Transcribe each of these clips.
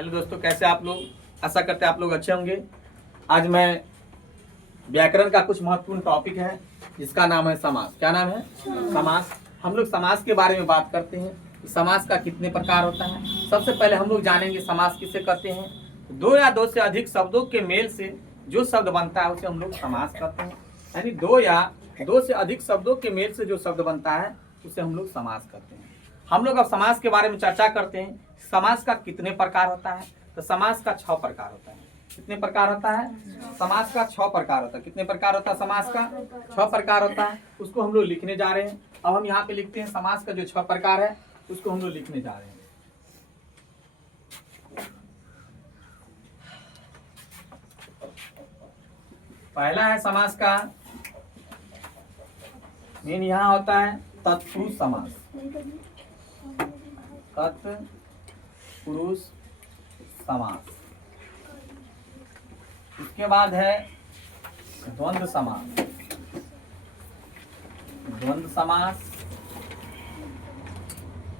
Hello दोस्तों, कैसे आप लोग? आशा करते हैं आप लोग अच्छे होंगे। आज मैं व्याकरण का कुछ महत्वपूर्ण टॉपिक है जिसका नाम है समास। क्या नाम है? समास। हम लोग समास के बारे में बात करते हैं कि समास का कितने प्रकार होता है। सबसे पहले हम लोग जानेंगे समास किसे कहते हैं। दो या दो से अधिक शब्दों के मेल से जो शब्द बनता है उसे हम लोग समास कहते हैं। यानी दो या दो से अधिक शब्दों के मेल से जो शब्द बनता है उसे हम लोग समास कहते हैं। हम लोग अब समास के बारे में चर्चा करते हैं। समास का कितने प्रकार होता है? तो समास का 6 प्रकार होता है। कितने प्रकार होता है? समास का 6 प्रकार होता है। कितने प्रकार होता है? समास का 6 प्रकार होता है। उसको हम लोग लिखने जा रहे हैं। अब हम यहाँ पे लिखते हैं समास का जो 6 प्रकार है उसको हम लोग लिखने जा रहे हैं। पहला है समास का मेन यहाँ होता है तत्पुरुष समास। तत्पुरुष समास। इसके बाद है द्वंद्व समास। द्वंद्व समास।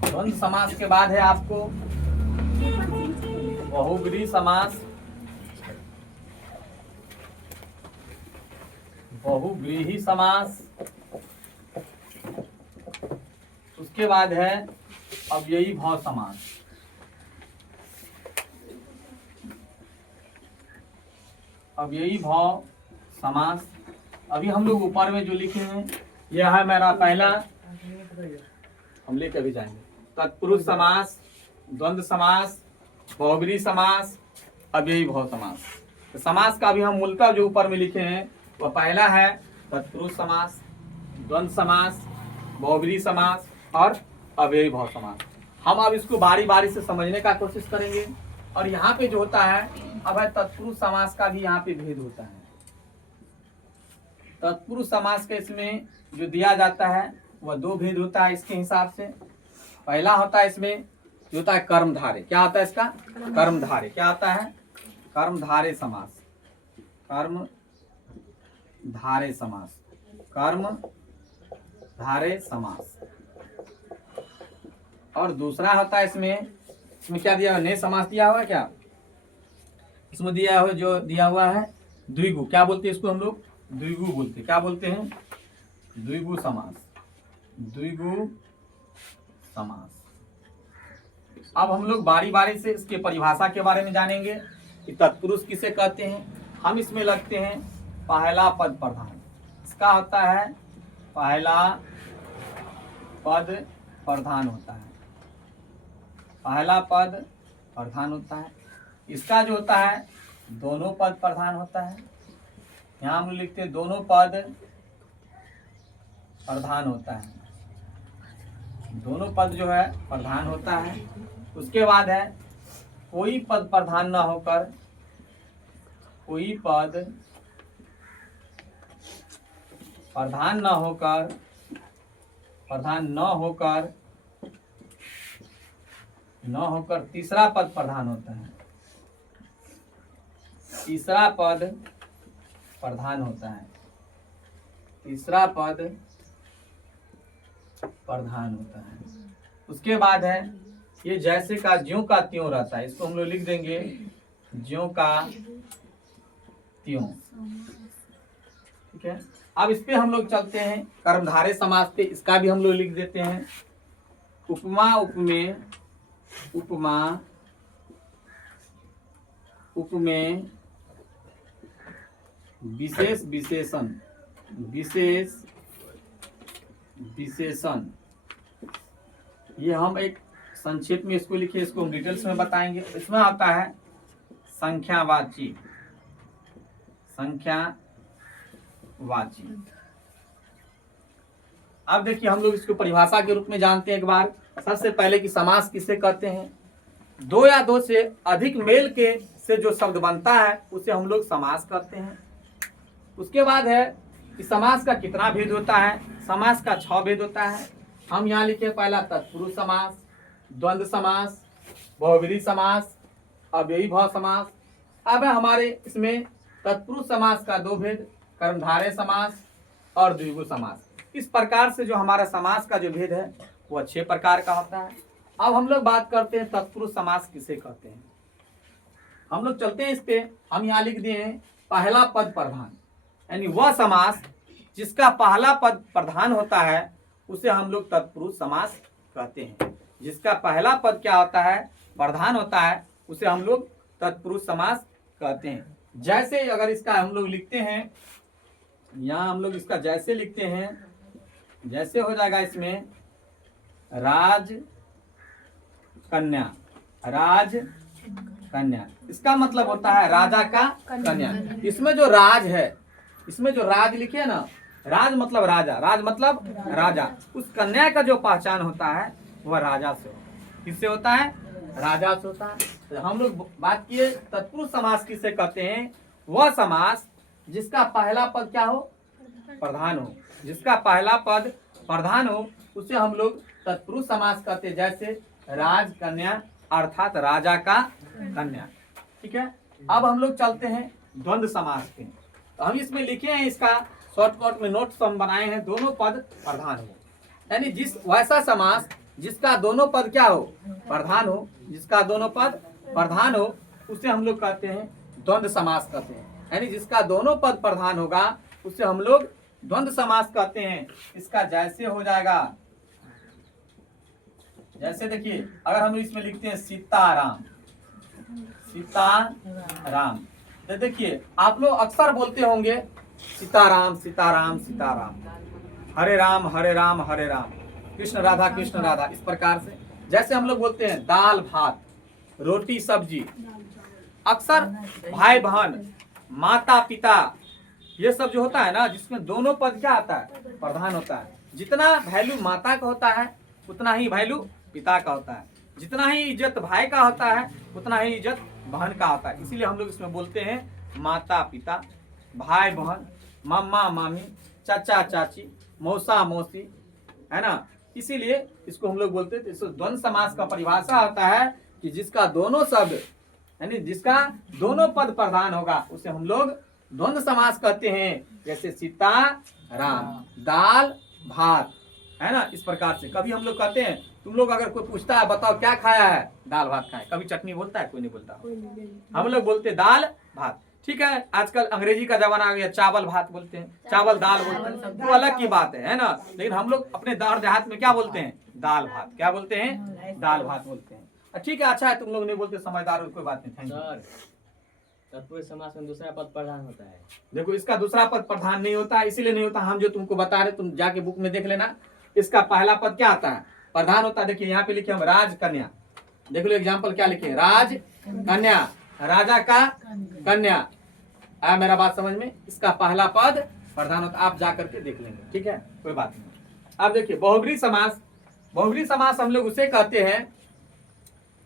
द्वंद्व समास के बाद है आपको बहुब्रीहि समास। बहुब्रीहि समास। उसके बाद है अव्ययी भाव समास। अव्ययी भाव समास। अभी हम लोग ऊपर में जो लिखे हैं यह है मेरा पहला, हम लेकर भी जाएंगे। तत्पुरुष समास, द्वंद्व समास, बहुब्रीहि समास, अव्ययी भाव समास। तो समास का अभी हम मूलतः जो ऊपर में लिखे हैं वह पहला है तत्पुरुष समास, द्वंद्व समास, बहुब्रीहि समास और अव्ययी भाव समास। हम अब इसको बारी बारी से समझने का कोशिश करेंगे। और यहाँ पे जो होता है अब है तत्पुरुष समास का भी यहाँ पे भेद होता है। तत्पुरुष समास के इसमें जो दिया जाता है वह 2 भेद होता है इसके हिसाब से। पहला होता है इसमें जो होता है कर्मधारय। क्या होता है इसका? कर्मधारय। क्या होता है? कर्मधारय समास। कर्मधारय समास। कर्मधारय समास। और दूसरा होता है इसमें क्या दिया हुआ? नए समास दिया हुआ है। क्या इसमें दिया हुआ? जो दिया हुआ है द्विगु। क्या बोलते हैं इसको हम लोग? द्विगु बोलते हैं। क्या बोलते हैं? द्विगु समास। द्विगु समास। अब हम लोग बारी बारी से इसके परिभाषा के बारे में जानेंगे कि तत्पुरुष किसे कहते हैं। हम इसमें लगते हैं पहला पद प्रधान। इसका होता है पहला पद प्रधान होता है। पहला पद प्रधान होता है। इसका जो होता है दोनों पद प्रधान होता है। यहाँ हम लिखते हैं दोनों पद प्रधान होता है। दोनों पद जो है प्रधान होता है। उसके बाद है कोई पद प्रधान न होकर, कोई पद प्रधान न होकर, तीसरा पद प्रधान होता है। तीसरा पद प्रधान होता है। तीसरा पद प्रधान होता है। उसके बाद है ये जैसे का ज्यों का त्यों रहता है। इसको हम लोग लिख देंगे ज्यों का त्यों। ठीक है। अब इस पे हम लोग चलते हैं कर्मधारय समास पे। इसका भी हम लोग लिख देते हैं उपमा उपमेय, उपमा उपमेय, विशेष विशेषण, विशेष विशेषण। ये हम एक संक्षेप में इसको लिखे, इसको हम डिटेल्स में बताएंगे। इसमें आता है संख्यावाची। संख्यावाची। अब देखिए हम लोग इसको परिभाषा के रूप में जानते हैं एक बार। सबसे पहले कि समास किसे कहते हैं। दो या दो से अधिक मेल के से जो शब्द बनता है उसे हम लोग समास कहते हैं। उसके बाद है कि समास का कितना भेद होता है। समास का 6 भेद होता है। हम यहाँ लिखे पहला तत्पुरुष समास, द्वंद्व समास, बहुब्रीहि समास, अव्ययी भाव समास। अब है हमारे इसमें तत्पुरुष समास का 2 भेद, कर्मधारय समास और द्विगु समास। इस प्रकार से जो हमारा समास का जो भेद है वो 6 प्रकार का होता है। अब हम लोग बात करते हैं तत्पुरुष समास किसे कहते हैं। हम लोग चलते हैं इस पे। हम यहाँ लिख दिए हैं पहला पद प्रधान, यानी वह समास जिसका पहला पद प्रधान होता है उसे हम लोग तत्पुरुष समास कहते हैं। जिसका पहला पद क्या होता है, प्रधान होता है, उसे हम लोग तत्पुरुष समास कहते हैं। जैसे अगर इसका हम लोग लिखते हैं, यहाँ हम लोग इसका जैसे लिखते हैं, जैसे हो जाएगा इसमें राज कन्या, राज कन्या, इसका मतलब होता है राजा का कन्या। इसमें जो राज है, इसमें जो राज लिखे ना, राज मतलब राजा, राज मतलब राजा, उस कन्या का जो पहचान होता है वह राजा से, किससे होता है, राजा से होता है। तो हम लोग बात किए तत्पुरुष समास किसे कहते हैं, वह समास जिसका पहला पद क्या हो, प्रधान हो, जिसका पहला पद प्रधान हो उसे हम लोग तत्पुरुष समास कहते हैं। जैसे राज कन्या अर्थात राजा का कन्या। ठीक है, अब हम लोग चलते हैं द्वंद्व समास पे। तो हम इसमें लिखे हैं, इसका शॉर्टकट में नोट्स हम बनाए हैं, दोनों पद प्रधान हो, यानी जिस वैसा समास जिसका दोनों पद क्या हो, प्रधान हो, जिसका दोनों पद प्रधान हो उसे हम लोग कहते हैं द्वंद्व समास कहते हैं। यानी जिसका दोनों पद प्रधान होगा उसे हम लोग द्वंद्व समास कहते हैं। इसका जैसे हो जाएगा, जैसे देखिए अगर हम इसमें लिखते हैं सीताराम, सीताराम, तो देखिए आप लोग अक्सर बोलते होंगे सीताराम सीताराम सीताराम, हरे राम हरे राम हरे राम, कृष्ण राधा कृष्ण राधा, इस प्रकार से। जैसे हम लोग बोलते हैं दाल भात रोटी सब्जी, अक्सर भाई बहन माता पिता ये सब जो होता है ना, जिसमें दोनों पद क्या आता है, प्रधान होता है। जितना वैल्यू माता का होता है उतना ही वैल्यू पिता का होता है, जितना ही इज्जत भाई का होता है उतना ही इज्जत बहन का होता है। इसीलिए हम लोग इसमें बोलते हैं माता पिता, भाई बहन, मम्मा मामी, चाचा चाची, मौसा मौसी, है ना। इसीलिए इसको हम लोग बोलते हैं। तो द्वंद्व समास का परिभाषा होता है कि जिसका दोनों शब्द यानी जिसका दोनों पद प्रधान होगा उसे हम लोग द्वंद्व समास कहते हैं। जैसे सीता राम, दाल भात, है ना, इस प्रकार से। कभी हम लोग कहते हैं, तुम लोग अगर कोई पूछता है बताओ क्या खाया है, दाल भात खाए, कभी चटनी बोलता है, कोई नहीं बोलता, हम लोग बोलते दाल भात। ठीक है, आजकल अंग्रेजी का जमाना आ गया, चावल भात बोलते हैं, चावल दाल बोलते हैं, वो अलग की बात है ना। लेकिन हम लोग अपने दार देहात में क्या बोलते हैं, दाल भात, क्या बोलते हैं, दाल भात बोलते हैं। ठीक है, अच्छा है, तुम लोग नहीं बोलते, समझदार हो, कोई बात नहीं, थैंक यू। तत्पुरुष समास में दूसरा पद प्रधान होता है। देखो इसका दूसरा पद प्रधान नहीं होता, इसीलिए नहीं होता, हम जो तुमको बता रहे, तुम जाके बुक में देख लेना। इसका पहला पद क्या आता है, प्रधान होता है। देखिए यहाँ पे लिखे हम राज कन्या, देख लो एग्जाम्पल क्या लिखे, राज कन्या, राजा का कन्या। आया मेरा बात समझ में, इसका पहला पद प्रधान होता, आप जा करके देख लेंगे, ठीक है, कोई बात नहीं। अब देखिए बहुब्री समास, बहुब्री समास हम लोग उसे कहते हैं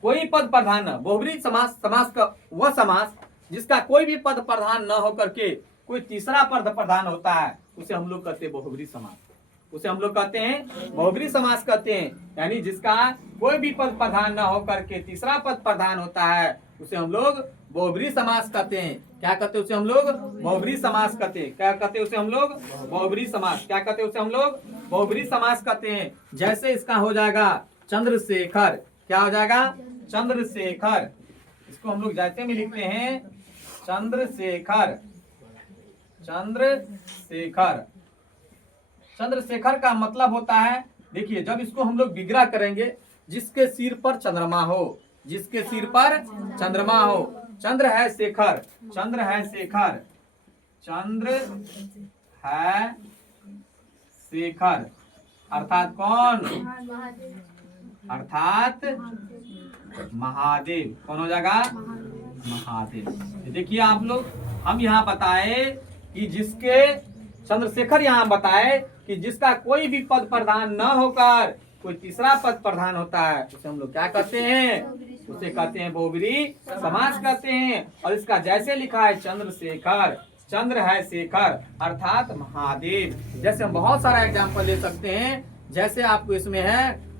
कोई पद प्रधान न, बहुब्री समास, समास का वह समास जिसका कोई भी पद प्रधान न होकर के कोई तीसरा पद प्रधान होता है उसे हम लोग कहते हैं बहुब्री समास, उसे हम लोग कहते हैं बहुब्री समास कहते हैं। यानी जिसका कोई भी पद प्रधान न होकर के तीसरा पद प्रधान होता है उसे हम लोग बहुब्री समास कहते हैं। क्या कहते हैं उसे हम लोग, बहुब्री समास कहते हैं। क्या कहते हैं उसे हम लोग, बहुब्री समास। क्या कहते हैं उसे हम लोग, बहुब्री समास कहते हैं। जैसे इसका हो जाएगा चंद्रशेखर, क्या हो जाएगा, चंद्रशेखर, इसको हम लोग जैसे में लिखते हैं चंद्रशेखर, चंद्रशेखर। चंद्रशेखर का मतलब होता है, देखिए जब इसको हम लोग विग्रह करेंगे, जिसके सिर पर चंद्रमा हो, जिसके सिर पर चंद्रमा हो, चंद्र है शेखर, चंद्र है शेखर, चंद्र है शेखर, अर्थात कौन, अर्थात महादेव। कौन हो जाएगा, महादेव। देखिए आप लोग, हम यहाँ बताए कि जिसके, चंद्रशेखर यहाँ बताए कि जिसका कोई भी पद प्रधान न होकर कोई तीसरा पद प्रधान होता है उसे हम लोग क्या कहते हैं, उसे कहते हैं बहुब्री समास कहते हैं। और इसका जैसे लिखा है चंद्रशेखर, चंद्र है शेखर अर्थात महादेव। जैसे हम बहुत सारा एग्जाम्पल दे सकते हैं, जैसे आपको इसमें है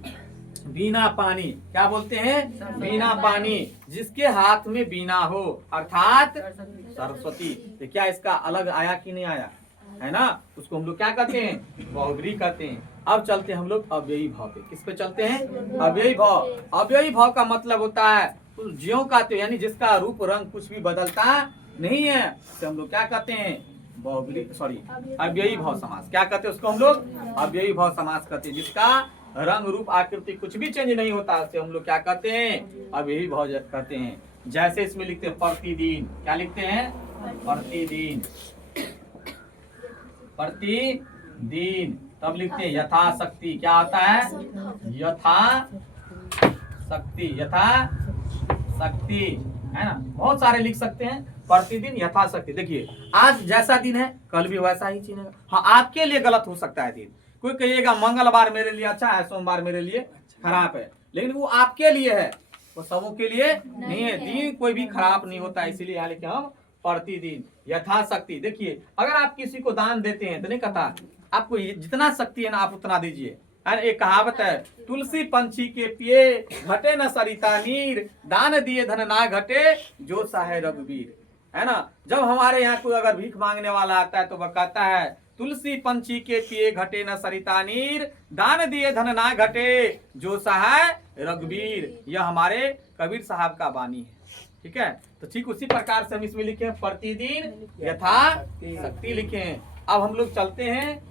बीना पानी, क्या बोलते हैं, बीना पानी, जिसके हाथ में बीना हो अर्थात सरस्वती। तो क्या इसका अलग आया कि नहीं आया, है ना, उसको हम लोग क्या कहते हैं, बहुब्री कहते हैं। अब चलते हैं हम लोग अव्ययी भाव पे, किस पे चलते हैं, अव्ययी भाव। अव्ययी भाव का मतलब होता है तो ज्यों का त्यों, यानी जिसका रूप रंग कुछ भी बदलता नहीं है, तो हम लोग क्या कहते हैं, अव्ययी भाव समास। क्या कहते हैं उसको हम लोग, अव्ययी भाव समास कहते हैं। जिसका रंग रूप आकृति कुछ भी चेंज नहीं होता, उसे हम लोग क्या कहते हैं, अव्ययी भाव कहते हैं। जैसे इसमें लिखते हैं प्रतिदिन, क्या लिखते हैं, प्रतिदिन, प्रतिदिन। तब लिखते हैं यथाशक्ति, क्या आता है, यथाशक्ति, यथाशक्ति, है ना। बहुत सारे लिख सकते हैं, प्रतिदिन यथाशक्ति। देखिए आज जैसा दिन है कल भी वैसा ही चीज है। हाँ आपके लिए गलत हो सकता है दिन, कोई कहिएगा मंगलवार मेरे लिए अच्छा है, सोमवार मेरे लिए खराब है, लेकिन वो आपके लिए है, वो सबों के लिए नहीं है। दिन कोई भी खराब नहीं होता, इसीलिए यहाँ लिखे हम प्रतिदिन यथाशक्ति। देखिए अगर आप किसी को दान देते हैं तो नहीं कहता आपको जितना शक्ति है ना आप उतना दीजिए। एक कहावत है, तुलसी पंछी के पिए घटे न सरिता नीर, दान दिए धन ना घटे जो साहे रघुवीर, है ना। जब हमारे यहाँ कोई अगर भीख मांगने वाला आता है तो वह कहता है तुलसी पंछी के पिए घटे न सरिता नीर, दान दिए धन ना घटे जो सहाय रघुवीर। यह हमारे कबीर साहब का वाणी है, ठीक है। तो ठीक उसी प्रकार से हम इसमें लिखे हैं प्रतिदिन यथाशक्ति लिखे हैं। अब हम लोग चलते हैं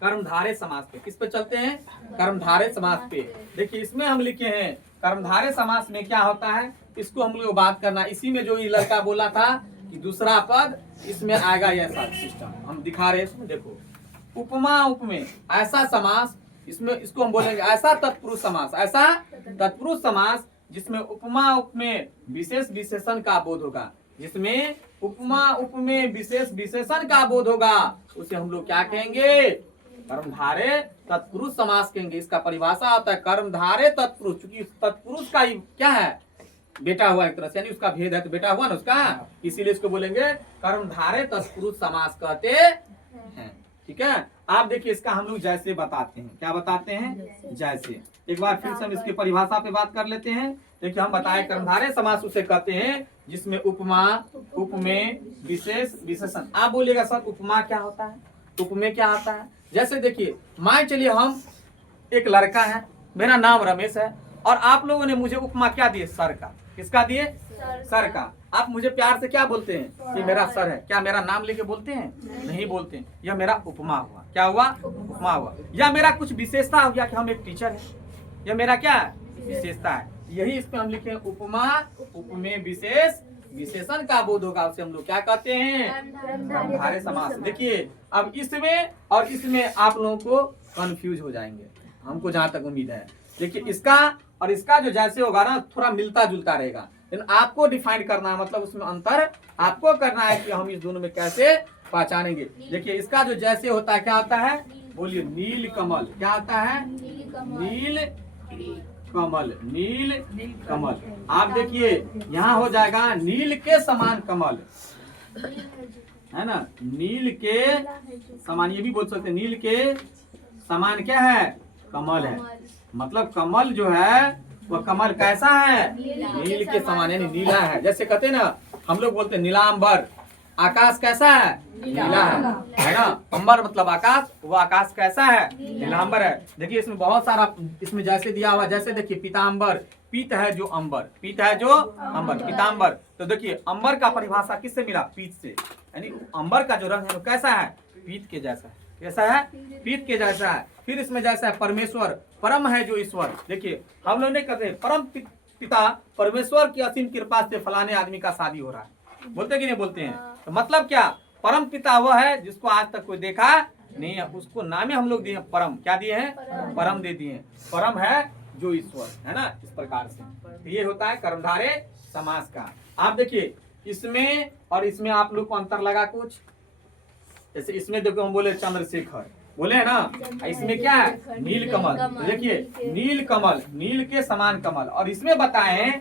कर्मधारय समास पे। किस पे चलते हैं, कर्मधारय समास पे। देखिए इसमें हम लिखे हैं कर्मधारय समास में क्या होता है, इसको हम लोग बात करना। इसी में जो ये लड़का बोला था कि दूसरा पद इसमें आएगा, ये ऐसा सिस्टम हम दिखा रहे हैं इसमें। देखो उपमा उपमेय ऐसा समास, इसमें इसको हम बोलेंगे ऐसा तत्पुरुष समास, ऐसा तत्पुरुष समास जिसमें उपमा उपमेय विशेष विशेषण का बोध होगा, जिसमें उपमा उपमेय विशेष विशेषण का बोध होगा, उसे हम लोग क्या कहेंगे, कर्मधारय तत्पुरुष समास कहेंगे। इसका परिभाषा होता है कर्मधारय तत्पुरुष, क्योंकि तत्पुरुष का क्या है, बेटा हुआ एक तरह से, यानी उसका भेद है तो बेटा हुआ ना उसका, इसीलिए इसको बोलेंगे कर्मधारय तत्पुरुष समास कहते हैं, ठीक है। आप देखिए इसका हम लोग जैसे बताते हैं, क्या बताते हैं, जैसे। एक बार फिर से हम इसकी परिभाषा पे बात कर लेते हैं। देखिए हम बताए कर्मधारय समास उसे कहते हैं जिसमें उपमा उपमेय विशेष विशेषण। आप बोलिएगा सर उपमा क्या होता है, उपमेय क्या आता है। जैसे देखिए मान चलिए हम एक लड़का है, मेरा नाम रमेश है, और आप लोगों ने मुझे उपमा क्या दिए, सर का। किसका दिए, सर का। आप मुझे प्यार से क्या बोलते हैं, ये मेरा सर है। क्या मेरा नाम लेके बोलते हैं, नहीं बोलते हैं। यह मेरा उपमा हुआ, क्या हुआ, उपमा हुआ। या मेरा कुछ विशेषता हो गया कि हम एक टीचर हैं, यह मेरा क्या विशेषता है। यही इसमें हम लिखे उपमा उपमेय विशेष विशेषण का बोध होगा, उसे हम लोग क्या कहते हैं, कर्मधारय समास। देखिए अब इसमें और इसमें आप लोगों को कंफ्यूज हो जाएंगे, हमको जहां तक उम्मीद है। देखिए इसका और इसका जो जैसे होगा ना थोड़ा मिलता जुलता रहेगा, लेकिन आपको डिफाइन करना है, मतलब उसमें अंतर आपको करना है कि हम इस दोनों में कैसे पहचानेंगे। देखिए इसका जो जैसे होता है क्या होता है, बोलिए नील कमल। क्या होता है, नील कमल, नील कमल। आप देखिए यहाँ हो जाएगा नील के समान कमल, है ना, नील के समान, ये भी बोल सकते हैं नील के समान क्या है, कमल है। मतलब कमल जो है वह कमल कैसा है, नील के समान, यानी नीला है। जैसे कहते हैं ना, हम लोग बोलते हैं नीलांबर, आकाश कैसा है, नीला है ना। अंबर मतलब आकाश, वो आकाश कैसा है, नीलांबर है। देखिए इसमें बहुत सारा इसमें जैसे दिया हुआ, जैसे देखिए पीतांबर, पीत है जो अंबर, पीत है जो अंबर, पीतांबर। तो देखिए अंबर का परिभाषा किससे मिला, पीत से, यानी अंबर का जो रंग है वो कैसा है, पीत के जैसा है। कैसा है, पीत के जैसा है। फिर इसमें जैसा है परमेश्वर, परम है जो ईश्वर। देखिए हम लोग नहीं कहते परम पिता परमेश्वर की असीम कृपा से फलाने आदमी का शादी हो रहा है, बोलते कि नहीं बोलते हैं। तो मतलब क्या, परम पिता वो है जिसको आज तक कोई देखा नहीं है, उसको नामे हम लोग दिए परम। क्या दिए हैं, परम दे दिए। परम है जो ईश्वर, है ना, इस प्रकार से। तो ये होता है कर्मधारय समास का। आप देखिए इसमें और इसमें आप लोग को अंतर लगा कुछ, जैसे इसमें देखो हम बोले चंद्रशेखर, बोले है ना, इसमें क्या है, नील कमल। तो देखिए नील कमल, नील के समान कमल। और इसमें बताएं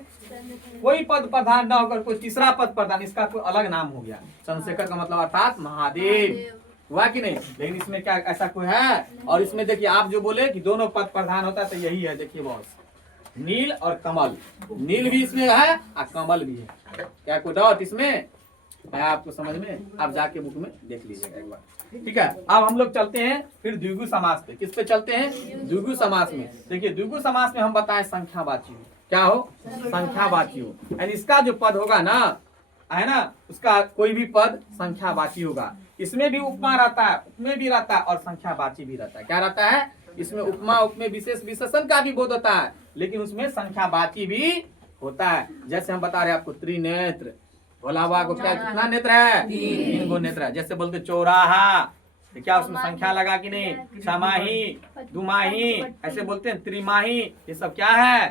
कोई पद प्रधान न होकर कोई तीसरा पद प्रधान, इसका कोई अलग नाम हो गया। चंद्रशेखर का मतलब अर्थात महादेव हुआ कि नहीं। लेकिन इसमें क्या ऐसा कोई है, और इसमें देखिए आप जो बोले कि दोनों पद प्रधान होता है, तो यही है। देखिए बॉस, नील और कमल, नील भी इसमें है और कमल भी है। क्या कोई डाउट इसमें है आपको समझ में, आप जाके बुक में देख लीजिएगा एक बार, ठीक है। अब हम लोग चलते हैं फिर द्विगु समास पे। किस पे चलते हैं, द्विगु समास में। देखिए द्विगु समास में हम बताएं संख्यावाची, क्या हो, संख्यावाची हो। यानी इसका जो पद होगा ना, है ना, उसका कोई भी पद संख्यावाची होगा। इसमें भी उपमा रहता है, उपमेय भी रहता है और संख्यावाची भी रहता है। क्या रहता है इसमें, उपमा उपमेय विशेष विशेषण का भी बोध होता है, लेकिन उसमें संख्यावाची भी होता है। जैसे हम बता रहे हैं आपको त्रिनेत्र, भोला बाबा को क्या कितना नेत्र है, 3 गो नेत्र है। जैसे बोलते चौराहा, तो क्या उसमें संख्या लगा कि नहीं, छमाही, दुमाही, ऐसे बोलते हैं त्रिमाही, ये सब क्या है,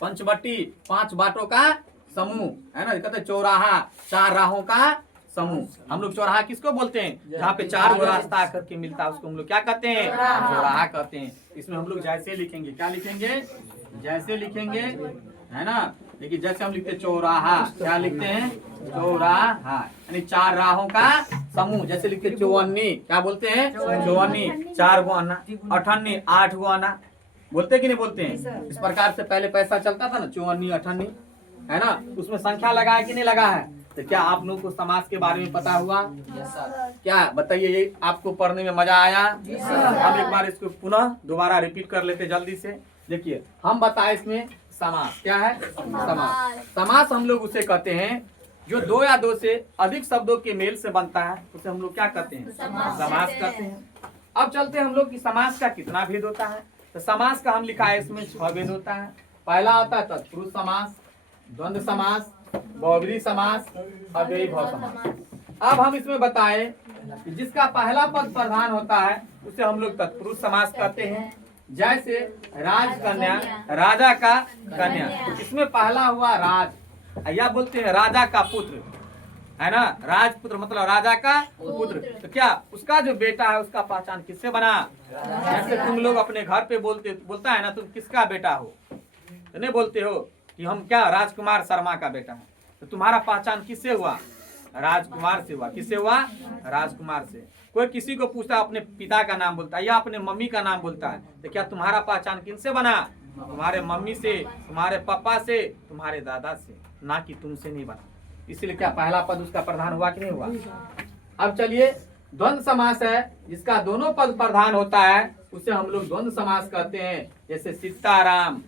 पंचवटी, 5 बाटों का समूह है ना। कहते हैं चौराहा, 4 राहों का समूह। हम लोग चौराहा किसको बोलते हैं, जहाँ पे 4 गो रास्ता आकर के मिलता है, उसको हम लोग क्या कहते हैं, चौराहा कहते हैं। इसमें हम लोग जैसे लिखेंगे, क्या लिखेंगे, जैसे लिखेंगे, है ना। लेकिन जैसे हम लिखते हैं चौराहा, क्या लिखते हैं, चौराहा, यानी 4 राहों का समूह। जैसे लिखते चौवन्नी, क्या बोलते हैं, चौवन्नी, 4 गो आना, अठन्नी, 8 गो आना, बोलते कि नहीं बोलते हैं। इस प्रकार से पहले पैसा चलता था ना, चौवन्नी अठन्नी, है ना। उसमें संख्या लगा है कि नहीं लगा है। तो क्या आप लोगों को समास के बारे में पता हुआ, क्या बताइए, ये आपको पढ़ने में मजा आया। हम एक बार इसको पुनः दोबारा रिपीट कर लेते जल्दी से। देखिए हम बताए इसमें समास क्या है, समास। समास हम लोग उसे कहते हैं जो 2 या 2 से अधिक शब्दों के मेल से बनता है, उसे हम लोग क्या कहते हैं, समास कहते हैं। अब चलते हैं हम लोग कि समास का कितना भेद होता है। तो समास का हम लिखा है इसमें 6 भेद होता है। पहला होता है तत्पुरुष समास, द्वंद्व समास, बहुब्रीहि समास, अव्ययीभाव समास। अब हम इसमें बताए कि जिसका पहला पद प्रधान होता है उसे हम लोग तत्पुरुष समास कहते हैं। जैसे राजकन्या, राजा का कन्या, इसमें पहला हुआ राज, या बोलते हैं राजा का पुत्र, है ना, राजपुत्र मतलब राजा का पुत्र। तो क्या उसका जो बेटा है उसका पहचान किससे बना, जैसे तुम लोग अपने घर पे बोलता है ना, तुम किसका बेटा हो, तो नहीं बोलते हो कि हम क्या राजकुमार शर्मा का बेटा है। तो तुम्हारा पहचान किससे हुआ, राजकुमार से हुआ। किससे हुआ, राजकुमार से। कोई किसी को पूछता है अपने पिता का नाम बोलता है या अपने मम्मी का नाम बोलता है, तो क्या तुम्हारा पहचान किनसे बना, तुम्हारे मम्मी से, तुम्हारे पापा से, तुम्हारे दादा से, ना कि तुमसे नहीं बना। इसीलिए क्या पहला पद उसका प्रधान हुआ कि नहीं हुआ। अब चलिए द्वंद्व समास है, जिसका दोनों पद प्रधान होता है उसे हम लोग द्वंद्व समास कहते हैं। जैसे सीताराम,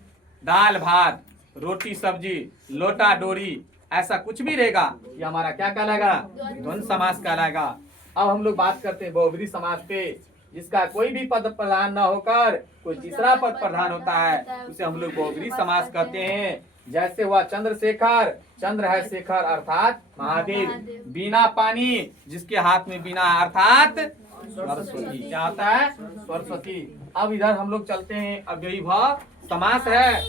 दाल भात, रोटी सब्जी, लोटा डोरी, ऐसा कुछ भी रहेगा ये हमारा क्या कहलाएगा, द्वंद्व समास कहलाएगा। अब हम लोग बात करते हैं बहुब्रीहि समास पे, जिसका कोई भी पद प्रधान न होकर कोई तीसरा पद प्रधान होता है उसे हम लोग बहुब्रीहि समास कहते हैं। जैसे हुआ चंद्रशेखर, चंद्र है शेखर अर्थात महादेव, बीना पानी, जिसके हाथ में बीना अर्थात सरस्वती, क्या होता है, सरस्वती। अब इधर हम लोग चलते हैं अव्ययीभाव समास है,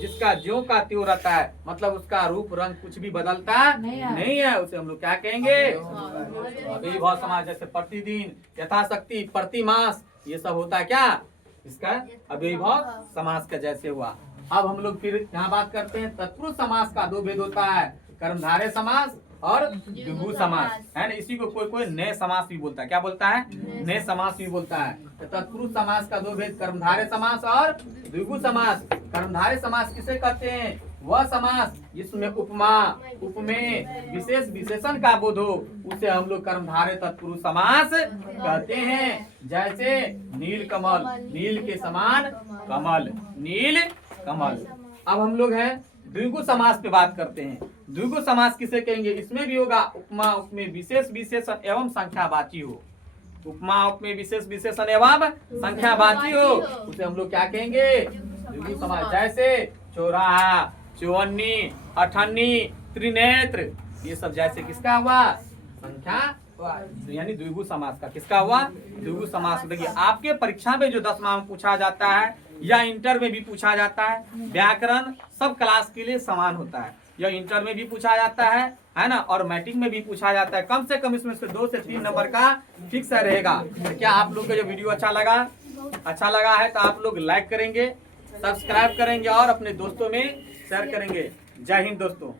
जिसका ज्यों का त्यों रहता है, मतलब उसका रूप रंग कुछ भी बदलता नहीं है, उसे हम लोग क्या कहेंगे, अव्ययीभाव समास। जैसे प्रतिदिन, यथाशक्ति, प्रतिमास, ये सब होता है क्या, इसका अव्ययीभाव समास का जैसे हुआ। अब हम लोग फिर यहाँ बात करते हैं तत्पुरुष समास का 2 भेद होता है, कर्मधारय समास और द्विगु समास, है ना। इसी को कोई कोई नए समास भी बोलता है, क्या बोलता है, नए समास भी बोलता है। तो तत्पुरुष समास का 2 भेद, कर्मधारय समास और द्विगु समास। कर्मधारय समास किसे कहते हैं, वह समास जिसमें उपमा उपमेय विशेष विशेषण का बोध हो, उसे हम लोग कर्मधारय तत्पुरुष समास कहते हैं। जैसे नील कमल, नील के समान कमल, नील कमल। अब हम लोग हैं द्विगु समास पे बात करते हैं। द्विगु समास किसे कहेंगे, इसमें भी होगा उपमा उपमेय विशेष विशेषण एवं संख्यावाची हो, उपमा उपमेय विशेष विशेषण एवं संख्यावाची हो, उसे हम लोग क्या कहेंगे, द्विगु समास। जैसे चौराहा, चौवन्नी, अठन्नी, त्रिनेत्र, ये सब जैसे किसका हुआ, संख्या यानी द्विगु समास का। किसका हुआ, द्विगु समास। देखिए आपके परीक्षा में जो 10वां में पूछा जाता है या इंटर में भी पूछा जाता है, व्याकरण सब क्लास के लिए समान होता है। यह इंटर में भी पूछा जाता है ना, और मैट्रिक में भी पूछा जाता है। कम से कम इसमें से 2 से 3 नंबर का फिक्स रहेगा। तो क्या आप लोग का जो वीडियो अच्छा लगा है तो आप लोग लाइक करेंगे, सब्सक्राइब करेंगे और अपने दोस्तों में शेयर करेंगे। जय हिंद दोस्तों।